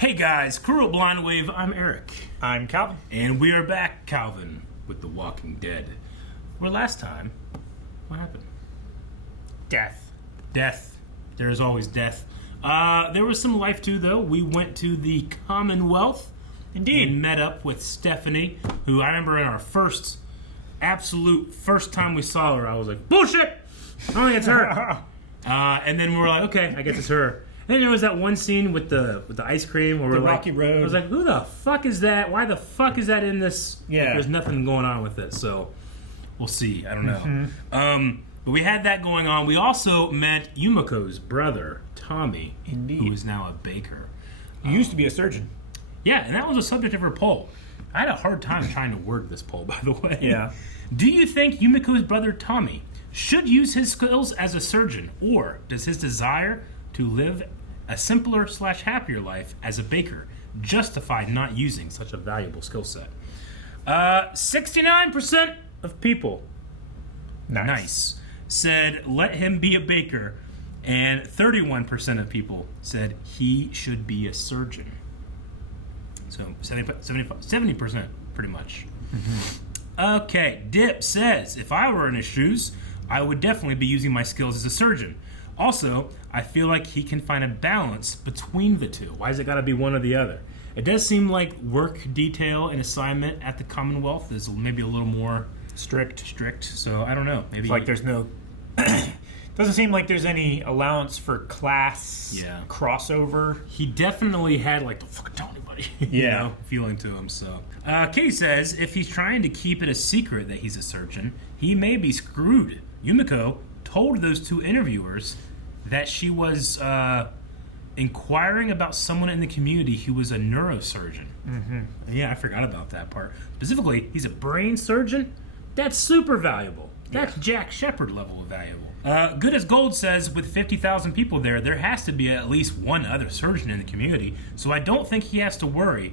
Hey guys, Crew of Blind Wave, I'm Eric. I'm Calvin. And we are back, Calvin, with The Walking Dead. Where last time, what happened? Death. Death. There is always death. There was some life too, though. We went to the Commonwealth. Indeed. And met up with Stephanie, who I remember in our absolute first time we saw her, I was like, bullshit! I don't think it's her. And then we were like, okay, I guess it's her. Then there was that one scene with the ice cream where the we're rocky like, road. I was like, who the fuck is that? Why the fuck is that in this? Yeah. Like, there's nothing going on with it, so we'll see. I don't know. But we had that going on. We also met Yumiko's brother, Tommy, Indeed. who is now a baker. You used to be a surgeon. Yeah, and that was a subject of her poll. I had a hard time trying to word this poll, by the way. Yeah. Do you think Yumiko's brother, Tommy, should use his skills as a surgeon, or does his desire to live a simpler / happier life as a baker justify not using such a valuable skill set? 69% of people, nice, said let him be a baker, and 31% of people said he should be a surgeon. So 70% pretty much. Okay, Dip says, if I were in his shoes, I would definitely be using my skills as a surgeon. Also, I feel like he can find a balance between the two. Why has it got to be one or the other? It does seem like work detail and assignment at the Commonwealth is maybe a little more strict. So I don't know. Maybe It's like there's no... Doesn't seem like there's any allowance for class crossover. He definitely had like, don't fucking tell anybody, you know, feeling to him. So Kitty says if he's trying to keep it a secret that he's a surgeon, he may be screwed. Yumiko told those two interviewers that she was inquiring about someone in the community who was a neurosurgeon. Yeah, I forgot about that part. Specifically, he's a brain surgeon. That's super valuable. That's Jack Shepherd level of valuable. Good as Gold says, with 50,000 people there has to be at least one other surgeon in the community, so I don't think he has to worry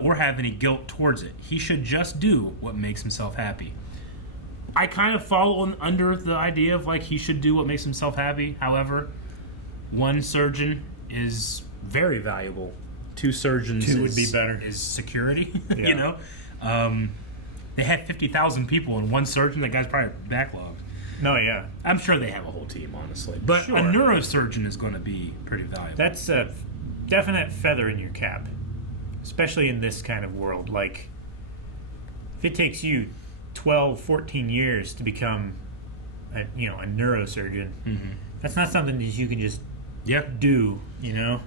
or have any guilt towards it. He should just do what makes himself happy. I kind of fall under the idea of like he should do what makes himself happy. However, one surgeon is very valuable. Two surgeons would be better. Is security, you know? They had 50,000 people and one surgeon. That guy's probably backlogged. No, yeah. I'm sure they have a whole team, honestly. But a neurosurgeon is going to be pretty valuable. That's a definite feather in your cap, especially in this kind of world. Like, if it takes you 12, 14 years to become a neurosurgeon, that's not something that you can just do, you know?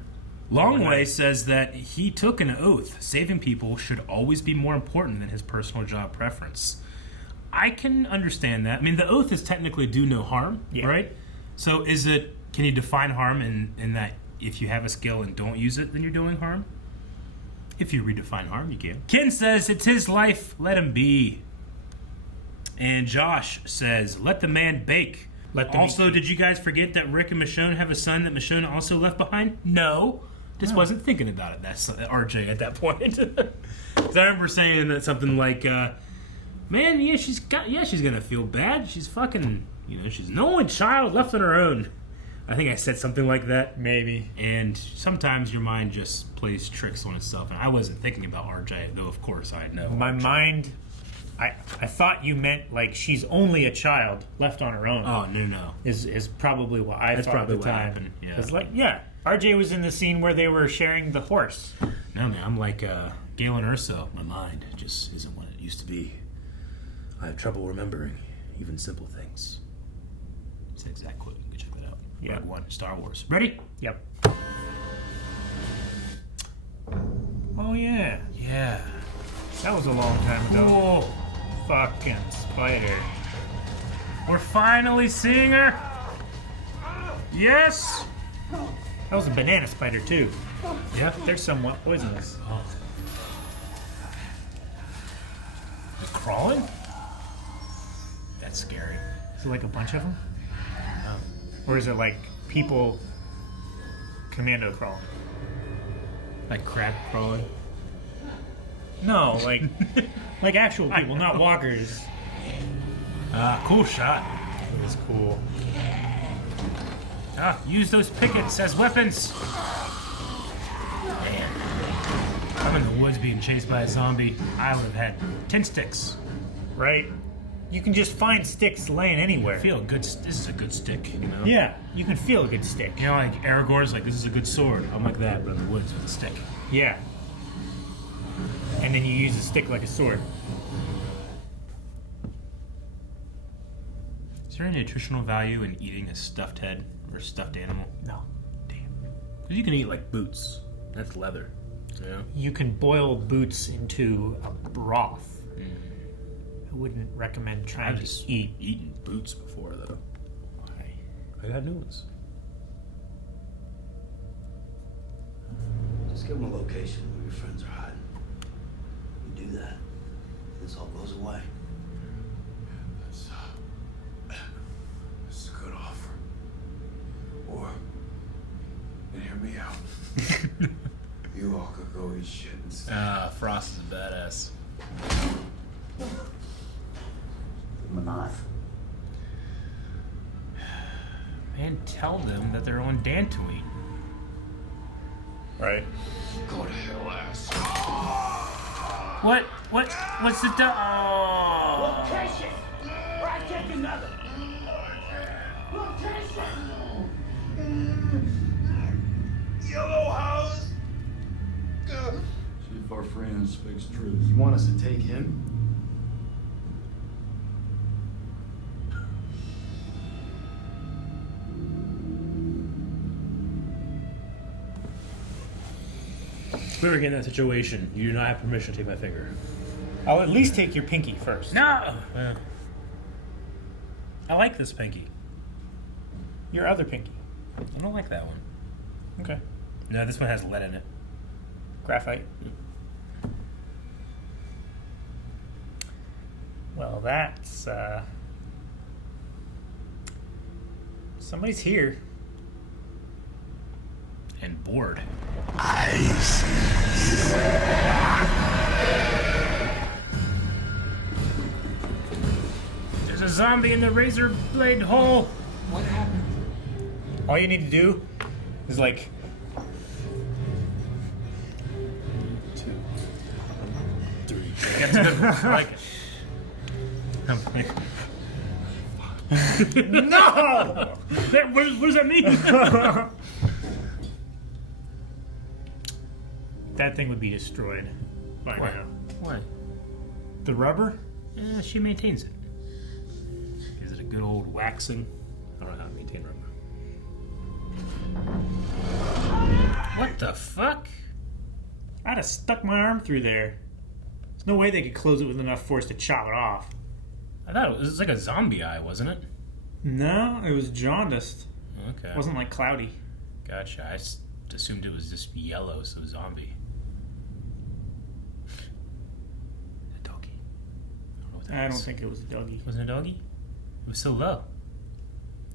Longway says that he took an oath. Saving people should always be more important than his personal job preference. I can understand that. I mean, the oath is technically do no harm, right? So can you define harm in that if you have a skill and don't use it, then you're doing harm? If you redefine harm, you can. Ken says it's his life, let him be. And Josh says, let the man bake. Also, did you guys forget that Rick and Michonne have a son that Michonne also left behind? No. Just wasn't thinking about it. That's RJ at that point. Because I remember saying that something like, man, she's gonna feel bad. She's fucking, she's no one child left on her own. I think I said something like that. Maybe. And sometimes your mind just plays tricks on itself. And I wasn't thinking about RJ, though of course I know. My mind, I thought you meant like she's only a child left on her own. Oh, no. Is probably what I That's thought probably at the what time. happened. Yeah. It's like, RJ was in the scene where they were sharing the horse. No, man, I'm like Galen Erso. My mind just isn't what it used to be. I have trouble remembering even simple things. It's the exact quote. You can check that out. Yeah. Rogue One, Star Wars. Ready? Yep. Oh, yeah. Yeah. That was a long time ago. Whoa. Fucking spider. We're finally seeing her. Yes. That was a banana spider, too. Yeah. They're somewhat poisonous. Oh. They're crawling? That's scary. Is it like a bunch of them? No. Or is it like people commando crawling? Like crab crawling? No, like like actual people, not walkers. Cool shot. It was cool. Use those pickets as weapons. Man. the woods being chased by a zombie, I would have had 10 sticks. Right? You can just find sticks laying anywhere. Feel a good. This is a good stick, you know. Yeah, you can feel a good stick. You know, like Aragorn's like, this is a good sword. I'm like that, but in the woods with a stick. Yeah. And then you use the stick like a sword. Is there any nutritional value in eating a stuffed head or stuffed animal? No. Damn. Because you can eat like boots. That's leather. You know? You can boil boots into a broth. I wouldn't recommend trying I've to just eat. eaten boots before, though. Why? I got new ones. Just give them a location where your friends are hiding. You do that, this all goes away. That's a good offer. Or, and hear me out. You all could go eat shit instead. Frost is a badass. Give them a knife. Man, tell them that they're on Dantooine. Right. Go to hell, ass. What's the oh. Location! Right, take another! Location! Yellow house! See if our friend speaks truth. You want us to take him? If we were in that situation, you do not have permission to take my finger. I'll at least take your pinky first. No! I like this pinky. Your other pinky. I don't like that one. Okay. No, this one has lead in it. Graphite. Well, that's, somebody's here. And bored. There's a zombie in the razor blade hole. What happened? All you need to do is like That's a good one. I like it. I'm like, no. what does that mean? That thing would be destroyed by Why? now. Why? The rubber? Yeah, she maintains it. Is it a good old waxing? I don't know how to maintain rubber. What the fuck? I'd have stuck my arm through there. There's no way they could close it with enough force to chop it off. I thought it was like a zombie eye, wasn't it? No, it was jaundiced. Okay. It wasn't like cloudy. Gotcha. I just assumed it was just yellow, so zombie. A doggy. I don't know what that I is. don't think it was a doggy. Wasn't it a doggy? It was so low.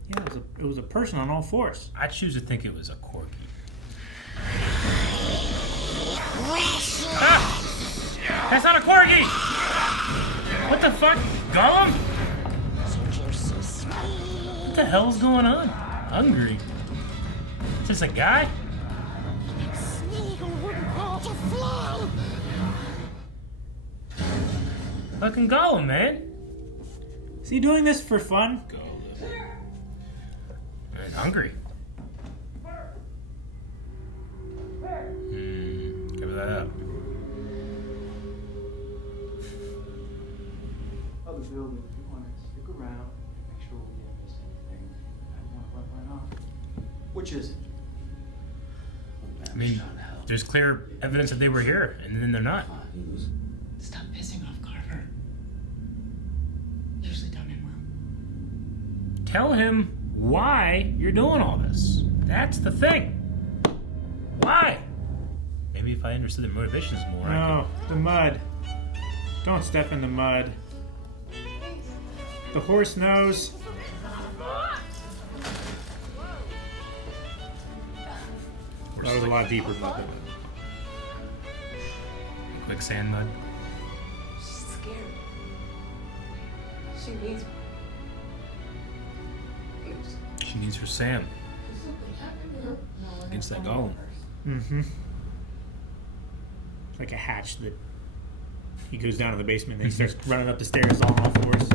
Yeah, it was a person on all fours. I choose to think it was a corgi. Ah! That's not a corgi! What the fuck? Gollum? What the hell's going on? Hungry. Is this a guy? Fucking Gollum, man. Is he doing this for fun? I'm hungry. Cover that up. Other building, if you want to stick around, make sure we get this thing. I don't want to run right off. Which is it? I mean, there's clear evidence that they were here, and then they're not. Stop pissing off Carver. Usually done him well. Tell him why you're doing all this. That's the thing. Why? Maybe if I understood their motivations more, I No, the mud. Don't step in the mud. The horse knows. could. That was a lot deeper. Quicksand mud. She's scared. She needs me. She needs her Sam against that golem. Mm-hmm. like a hatch that he goes down to the basement and he starts running up the stairs on all fours.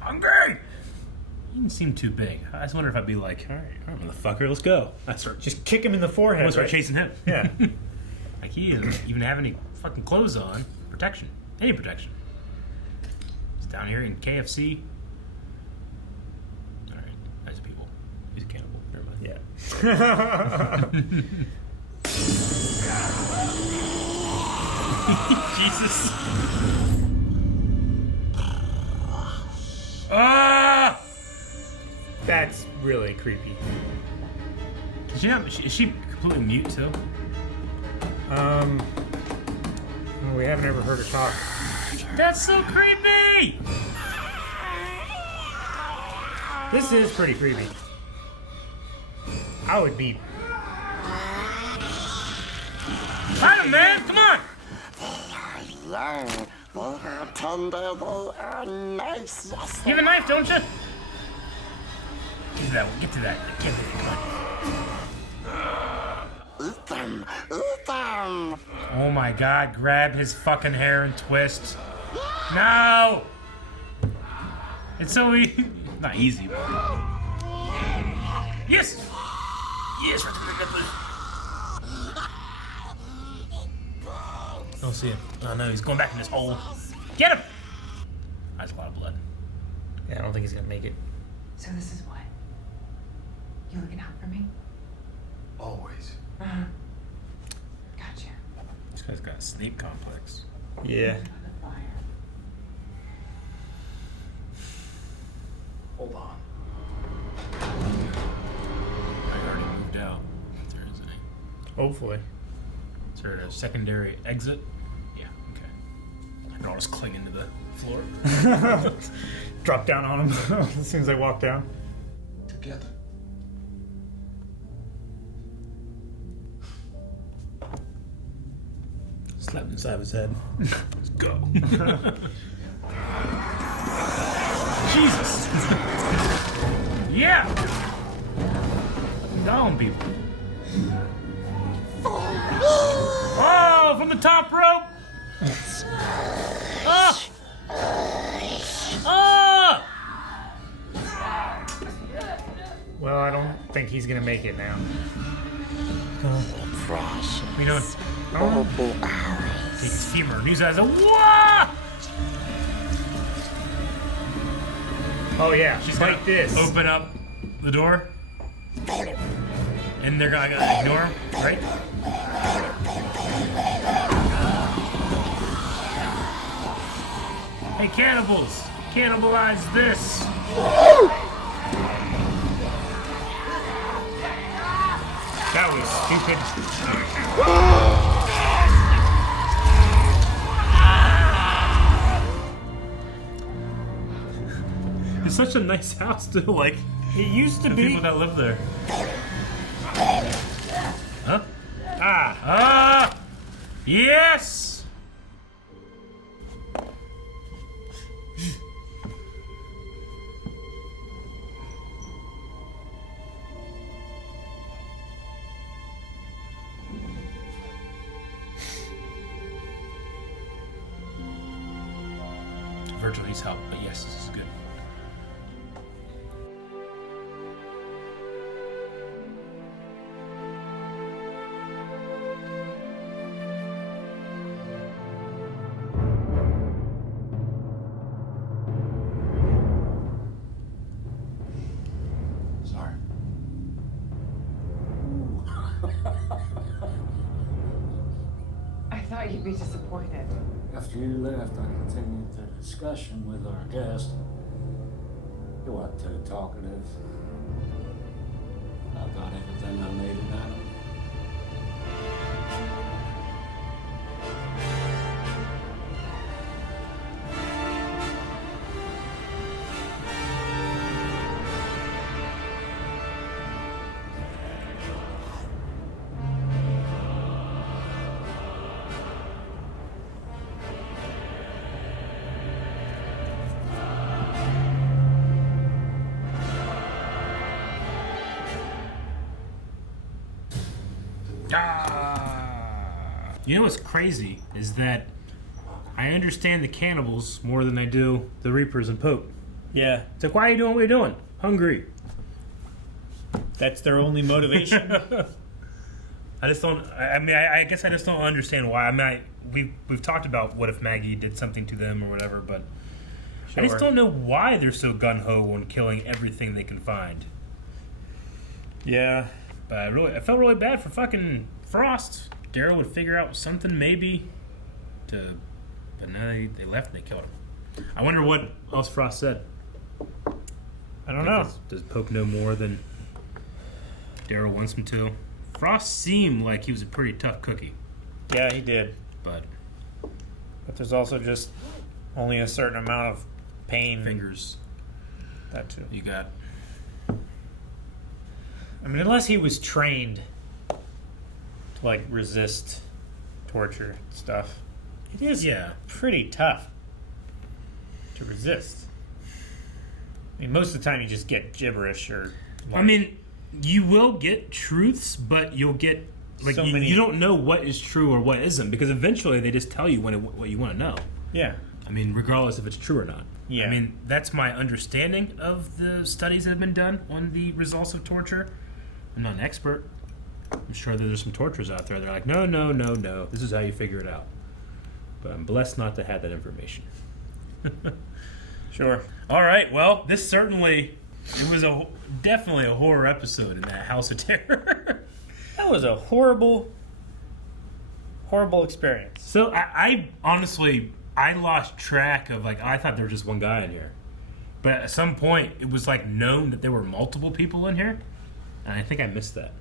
Hungry! He didn't seem too big. I just wonder if I'd be like, all right, motherfucker, let's go. I start Just kick him in the forehead. I'm gonna start right? chasing him. Yeah. Like he doesn't even have any fucking clothes on. Protection. Any protection. He's down here in KFC. Alright, nice people. He's a cannibal. Never mind. Yeah. Jesus. Ah! That's really creepy. Is she completely mute too? Well, we haven't ever heard her talk. That's so creepy! This is pretty creepy. I would be. Fight him, man! Come on! You have a knife, don't you? Get to that one. Get to that. Get to that. Come on. Oh my god, grab his fucking hair and twist. No! It's so easy. Not easy, but. Yes! Yes, right to the nipple. I don't see him. Oh no, he's going back in this hole. Get him! That's a lot of blood. Yeah, I don't think he's gonna make it. So this is what? You looking out for me? Always. Uh-huh. Gotcha. This guy's got a snake complex. Yeah. By the fire. Hold on. I already moved out. There is any. Hopefully. Is there a secondary exit? Yeah, okay. I can all just cling into the floor. Drop down on him as soon as I walk down. Together. Slapped inside of his head. Let's go. Jesus! Yeah! Down, people. Oh, from the top rope! Oh! Oh! Well, I don't think he's gonna make it now. What are you doing? Take his femur and use that as a wah! Oh yeah, She's like gonna this. open up the door. And they're gonna ignore him, right? Hey, cannibals! Cannibalize this! That was stupid. It's such a nice house to like It used to the be. people that live there. Huh? Ah, Ah! Yes! Virgil needs help, but yes, this is good. Sorry. I thought you'd be disappointed. After you left, I continued the discussion with our guest. He wasn't too talkative. I got everything I needed out of him. Ah! You know what's crazy is that I understand the cannibals more than I do the Reapers and Pope. Yeah. It's like, why are you doing what you're doing? Hungry. That's their only motivation. I just don't. I mean, I guess I just don't understand why. I mean, we've talked about what if Maggie did something to them or whatever, but I just don't know why they're so gun ho on killing everything they can find. Yeah. But I felt really bad for fucking Frost. Daryl would figure out something maybe but now they left and they killed him. I wonder what else Frost said. I don't know. Does Pope know more than Daryl wants him to? Frost seemed like he was a pretty tough cookie. Yeah, he did. But there's also just only a certain amount of pain. Fingers. That too. You got. I mean, unless he was trained to, like, resist torture stuff. It is pretty tough to resist. I mean, most of the time you just get gibberish or... Like, I mean, you will get truths, but you'll get... Like, so you don't know what is true or what isn't, because eventually they just tell you what you want to know. Yeah. I mean, regardless if it's true or not. Yeah. I mean, that's my understanding of the studies that have been done on the results of torture. I'm not an expert. I'm sure that there's some torturers out there. They're like, no. This is how you figure it out. But I'm blessed not to have that information. Sure. All right. Well, this certainly... It was definitely a horror episode in that House of Terror. That was a horrible, horrible experience. So I honestly, I lost track of, like, I thought there was just one guy in here. But at some point, it was, like, known that there were multiple people in here. And I think I missed that.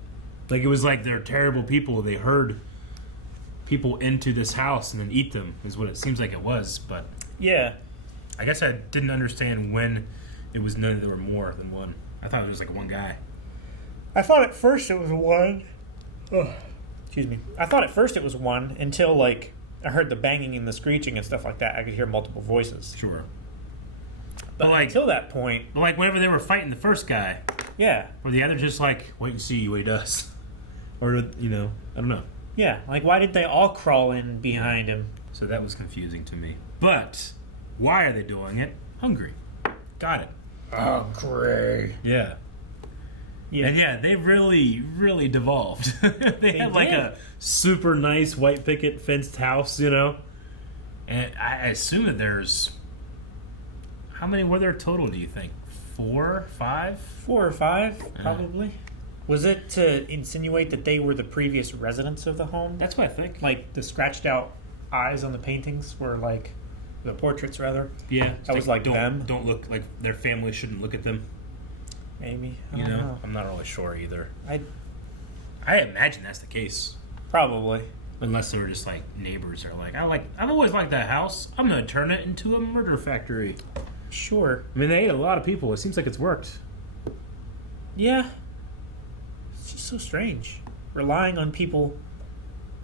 Like, it was like they're terrible people. They herd people into this house and then eat them, is what it seems like it was. But Yeah. I guess I didn't understand when it was known that there were more than one. I thought it was, like, one guy. I thought at first it was one. Oh, excuse me. I thought at first it was one until, like, I heard the banging and the screeching and stuff like that. I could hear multiple voices. Sure. But like, until that point... But, like, whenever they were fighting the first guy... Yeah. Or the other just like, wait and see what he does. Or, you know, I don't know. Yeah. Like, why did they all crawl in behind him? So that was confusing to me. But, why are they doing it? Hungry. Got it. Hungry. Yeah. Yeah. And yeah, they really, really devolved. they had like did. a super nice white picket fenced house, you know? And I assume that there's... How many were there total, do you think? 4, 5? 4 or 5, probably. Was it to insinuate that they were the previous residents of the home? That's what I think. Like, the scratched out eyes on the paintings were like... The portraits, rather. Yeah. That was like them. Don't look like their family shouldn't look at them. Maybe. I You don't know? know. I'm not really sure either. I I imagine that's the case. Probably. Unless they were just like neighbors or like, I've always liked that house. I'm going to turn it into a murder factory. Sure. I mean, they ate a lot of people. It seems like it's worked. Yeah. It's just so strange. Relying on people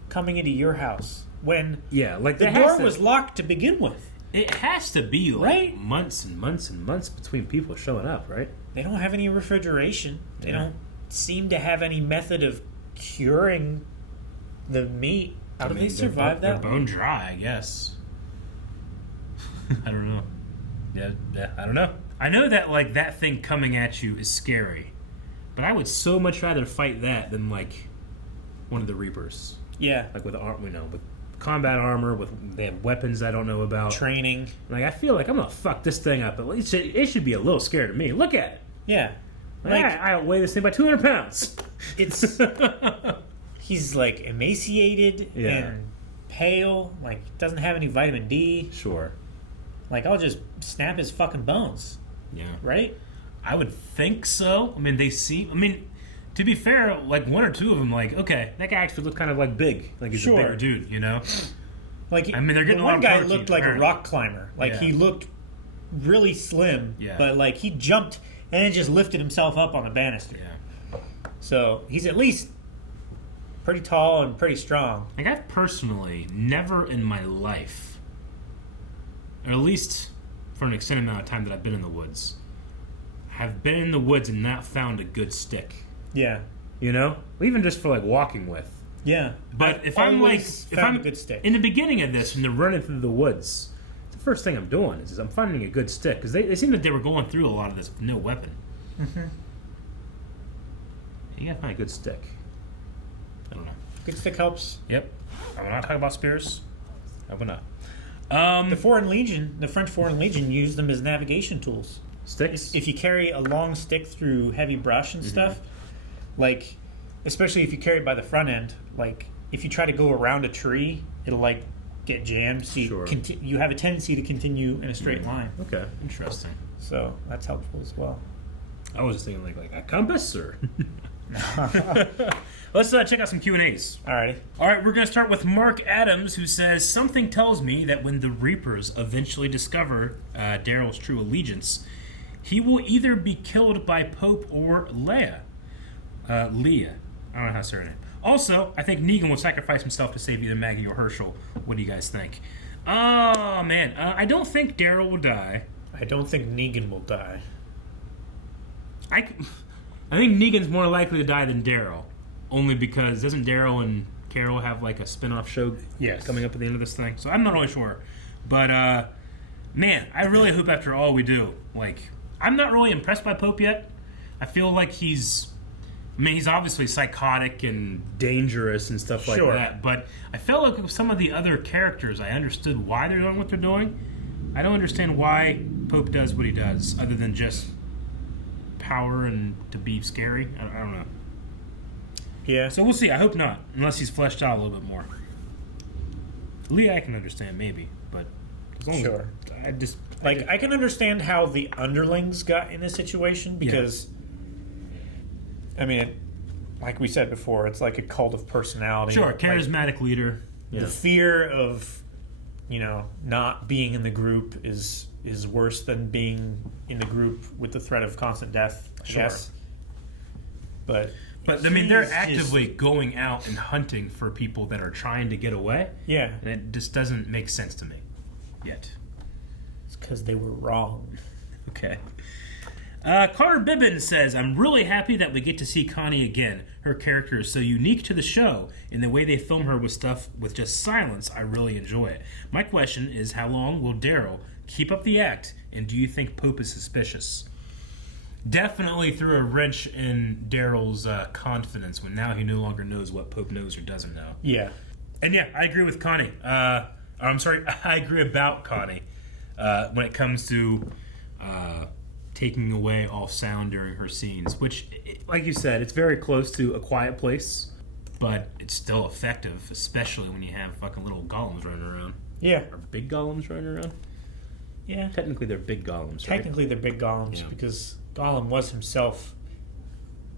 coming into your house when Yeah, like the door was locked to begin with. It has to be like Right? months and months and months between people showing up, right? They don't have any refrigeration. They Yeah. don't seem to have any method of curing the meat. How do they survive that? They're bone dry, I guess. I don't know. Yeah, I don't know. I know that like that thing coming at you is scary, but I would so much rather fight that than like one of the Reapers, Yeah. like with with combat armor, they have weapons I don't know about. Training. Like I feel like I'm gonna fuck this thing up. At least it should be a little scared of me. Look at it. Yeah. Like, I outweigh this thing by 200 pounds. It's he's like emaciated Yeah. and pale, like doesn't have any vitamin D. Sure. Like I'll just snap his fucking bones, Yeah. right? I would think so. I mean, to be fair, like one or two of them, like, okay, that guy actually looked kind of like big. Like he's Sure. a bigger dude, you know? Like I mean, they're getting the a lot one of guy protein, looked like apparently. a rock climber. Like Yeah. he looked really slim, Yeah. but like he jumped and then just lifted himself up on the banister. Yeah. So he's at least pretty tall and pretty strong. Like, I've personally never in my life, or at least for an extended amount of time that I've been in the woods, have been in the woods and not found a good stick. Yeah. You know? Even just for, like, walking with. Yeah, But I've if I'm like, always if found I'm a good stick. in the beginning of this, when they're running through the woods, the first thing I'm doing is I'm finding a good stick because they seem like they were going through a lot of this with no weapon. Mm-hmm. You gotta find a good stick. I don't know. Good stick helps. Yep. I'm not talking about spears. I will not. The French Foreign Legion used them as navigation tools. Sticks. If you carry a long stick through heavy brush and stuff, like, especially if you carry it by the front end, like, if you try to go around a tree, it'll, like, get jammed. So Sure. you have a tendency to continue in a straight line. Okay, interesting. So that's helpful as well. I was just thinking like a compass or. Let's check out some Q&As. Alrighty. All right, we're going to start with Mark Adams, who says, something tells me that when the Reapers eventually discover Daryl's true allegiance, he will either be killed by Pope or Leia. Leah. I don't know how to say her name. Also, I think Negan will sacrifice himself to save either Maggie or Herschel. What do you guys think? Oh, man. I don't think Daryl will die. I don't think Negan will die. I think Negan's more likely to die than Daryl. Only because doesn't Daryl and Carol have like a spin-off show coming up at the end of this thing? So I'm not really sure. But, man, I really hope after all we do, like, I'm not really impressed by Pope yet. I feel like he's obviously psychotic and dangerous and stuff like that. But I felt like with some of the other characters, I understood why they're doing what they're doing. I don't understand why Pope does what he does, other than just power and to be scary. I don't know. Yeah. So we'll see. I hope not, unless he's fleshed out a little bit more. Lee, I can understand maybe, but as long Sure. as I can understand how the underlings got in this situation because, I mean, like we said before, it's like a cult of personality. Sure, Like, charismatic leader. Yeah. the fear of, not being in the group is worse than being in the group with the threat of constant death, I guess. But I mean, they're he's actively going out and hunting for people that are trying to get away. Yeah. And it just doesn't make sense to me yet. It's because they were wrong. Okay. Carter Bibbin says, I'm really happy that we get to see Connie again. Her character is so unique to the show, and the way they film her with stuff with just silence, I really enjoy it. My question is, how long will Daryl keep up the act, and do you think Pope is suspicious? Definitely threw a wrench in Daryl's confidence when now he no longer knows what Pope knows or doesn't know. Yeah. And yeah, I agree with Connie. I'm sorry, I agree about Connie when it comes to taking away all sound during her scenes, which, like you said, it's very close to A Quiet Place, but it's still effective, especially when you have fucking little golems running around. Yeah. Or big golems running around? Yeah. Technically, they're big golems, right? Technically, they're big golems because Gollum was himself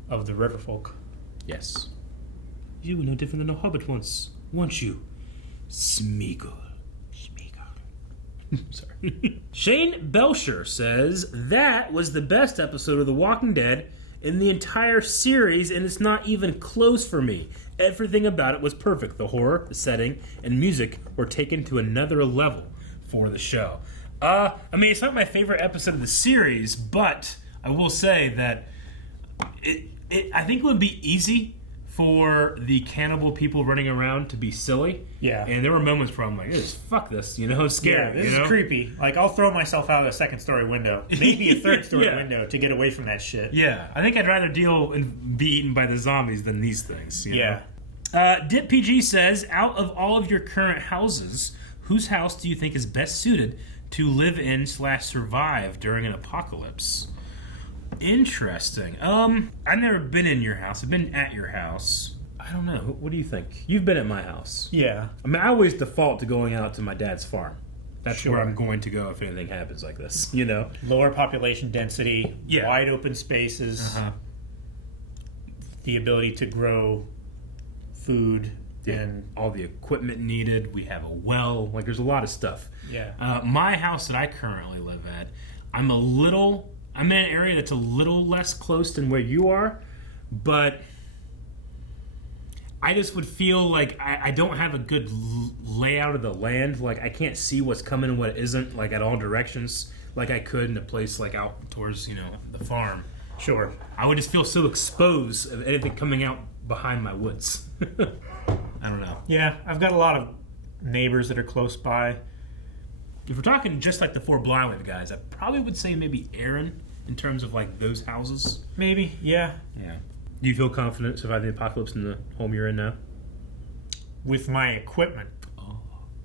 of the river folk. Yes. You were no different than a hobbit once, weren't you? Smeagol. Sorry. Shane Belcher says, that was the best episode of The Walking Dead in the entire series, and it's not even close for me. Everything about it was perfect. The horror, the setting, and music were taken to another level for the show. I mean, it's not my favorite episode of the series, but I will say that I think it would be easy for the cannibal people running around to be silly. Yeah. And there were moments where I'm like, fuck this, it's scary. Yeah, this is creepy. Like, I'll throw myself out of a second-story window, maybe a third-story window, to get away from that shit. Yeah, I think I'd rather deal and be eaten by the zombies than these things. Yeah. Dip PG says, out of all of your current houses, whose house do you think is best suited to live in / survive during an apocalypse? Interesting. I've never been in your house. I've been at your house. I don't know. What do you think? You've been at my house. Yeah. I mean, I always default to going out to my dad's farm. That's Sure. where I'm going to go if anything happens like this, Lower population density, wide open spaces, the ability to grow food, and all the equipment needed. We have a well. Like, there's a lot of stuff. Yeah. My house that I currently live at, I'm in an area that's a little less close than where you are, but I just would feel like I don't have a good layout of the land. Like, I can't see what's coming and what isn't, like, at all directions, like I could in a place like out towards, the farm. Sure. I would just feel so exposed of anything coming out behind my woods. I don't know. Yeah, I've got a lot of neighbors that are close by. If we're talking just like the 4 Blind Wave guys, I probably would say maybe Aaron in terms of like those houses. Maybe, yeah. Yeah. Do you feel confident surviving the apocalypse in the home you're in now? With my equipment. Oh.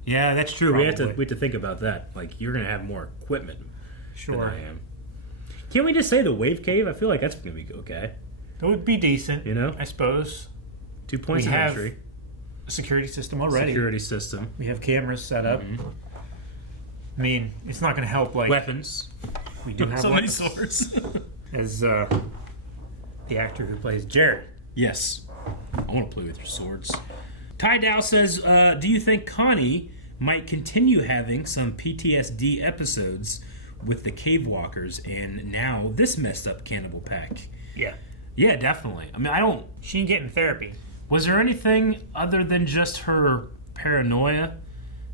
Yeah, that's true. We have Probably. to think about that. Like, you're going to have more equipment Sure. than I am. Can't we just say the wave cave? I feel like that's going to be okay. That would be decent, You know? I suppose. 2 points We of have entry. a security system already. Security system. We have cameras set up. Mm-hmm. I mean, it's not going to help, like... Weapons. We do have So many weapons. swords. As the actor who plays Jared. Yes. I want to play with your swords. Ty Dow says, do you think Connie might continue having some PTSD episodes with the cave walkers and now this messed up cannibal pack? Yeah. Yeah, definitely. I mean, I don't... She can get in therapy. Was there anything other than just her paranoia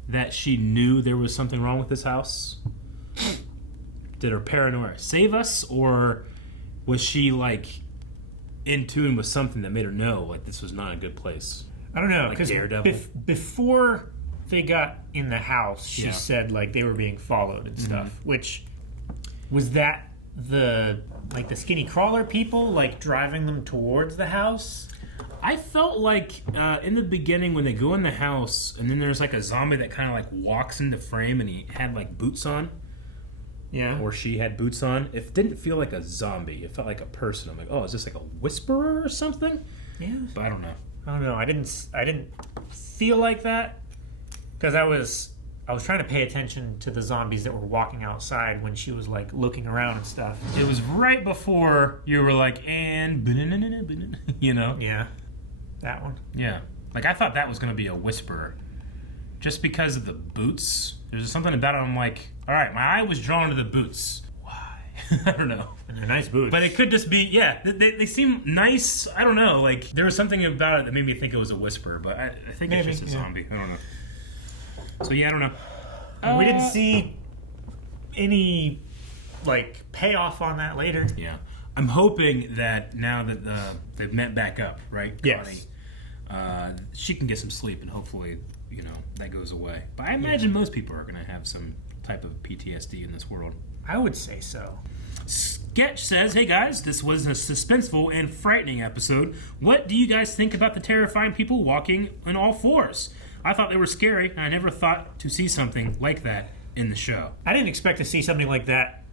that she knew there was something wrong with this house? Did her paranoia save us, or was she like in tune with something that made her know like this was not a good place? I don't know, Like because Daredevil? before they got in the house, she Yeah. said like they were being followed and stuff. Which was that the skinny crawler people like driving them towards the house? I felt like in the beginning when they go in the house and then there's like a zombie that kind of like walks into frame and he had like boots on. Yeah. Or she had boots on. It didn't feel like a zombie. It felt like a person. I'm like, oh, is this like a whisperer or something? Yeah. But I don't know. I don't know. I didn't feel like that because I was trying to pay attention to the zombies that were walking outside when she was like looking around and stuff. It was right before you were like, and you know? Yeah. That one. Yeah. Like I thought that was going to be a whisperer. Just because of the boots. There's something about it. I'm like, all right, my eye was drawn to the boots. Why? I don't know. And they're nice boots. But it could just be, yeah, they seem nice. I don't know. Like, there was something about it that made me think it was a whisper, but I think Maybe, it's just a yeah. zombie. I don't know. So, yeah, I don't know. we didn't see any like payoff on that later. Yeah. I'm hoping that now that they've met back up, right? Yes. Connie, she can get some sleep and hopefully, you know, that goes away. But I imagine most people are going to have some type of PTSD in this world. I would say so. Sketch says, hey guys, this was a suspenseful and frightening episode. What do you guys think about the terrifying people walking on all fours? I thought they were scary, and I never thought to see something like that in the show. I didn't expect to see something like that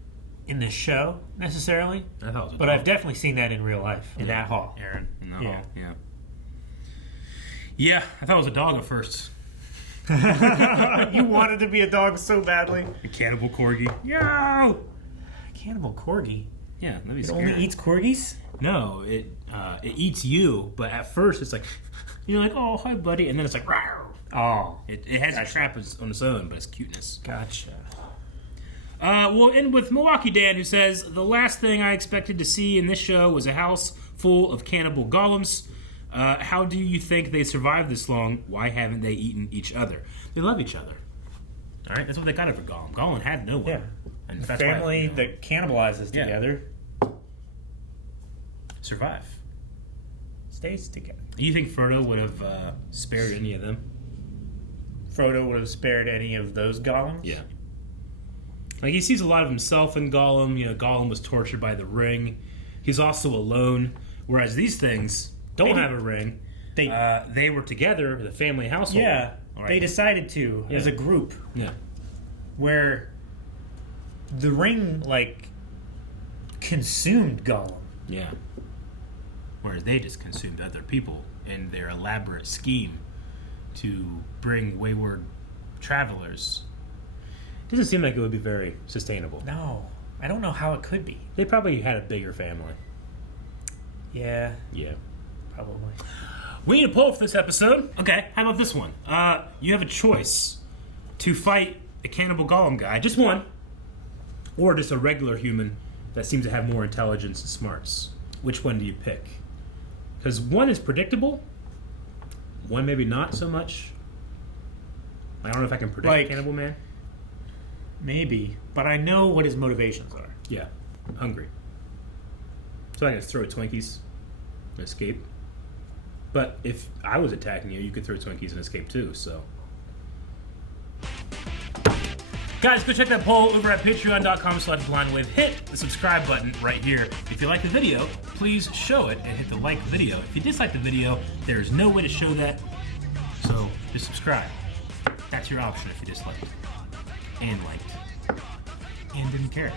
in this show necessarily, I thought it was a but dog. I've definitely seen that in real life in that hall. Aaron, in that Yeah. hall, yeah. Yeah, I thought it was a dog at first. You wanted to be a dog so badly. A cannibal corgi. Yo! Cannibal corgi. Yeah, that'd be It scary. only eats corgis? No, it eats you, but at first it's like, you're like, oh, hi, buddy, and then it's like, rawr. Oh, It has a trap on its own, but it's cuteness. gotcha. We'll end with Milwaukee Dan, who says, the last thing I expected to see in this show was a house full of cannibal golems. How do you think they survived this long? Why haven't they eaten each other? They love each other. All right, that's what they got it for Gollum. Gollum had no one. Yeah. And A that's why, family you know, that cannibalizes Yeah. together survive. stays together. You think Frodo would have spared any of them? Frodo would have spared any of those golems? Yeah. Like, he sees a lot of himself in Gollum. You know, Gollum was tortured by the ring. He's also alone. Whereas these things don't They have a ring. They They were together, the family household. yeah, All right. they decided to as Yeah. a group Yeah. where the ring like consumed Gollum. Yeah. Whereas they just consumed other people in their elaborate scheme to bring wayward travelers. Doesn't seem like it would be very sustainable. No, I don't know how it could be. They probably had a bigger family. Yeah, Yeah. probably. We need a poll for this episode. Okay, how about this one? You have a choice to fight a cannibal golem guy, just one, or just a regular human that seems to have more intelligence and smarts. Which one do you pick? Because one is predictable, one maybe not so much. I don't know if I can predict Like- Cannibal Man. Maybe, but I know what his motivations are. Yeah, hungry. So I can throw Twinkies and escape. But if I was attacking you, you could throw Twinkies and escape too, so. Guys, go check that poll over at patreon.com/blindwave. Hit the subscribe button right here. If you like the video, please show it and hit the like video. If you dislike the video, there's no way to show that, so just subscribe. That's your option if you disliked, and liked, and didn't care.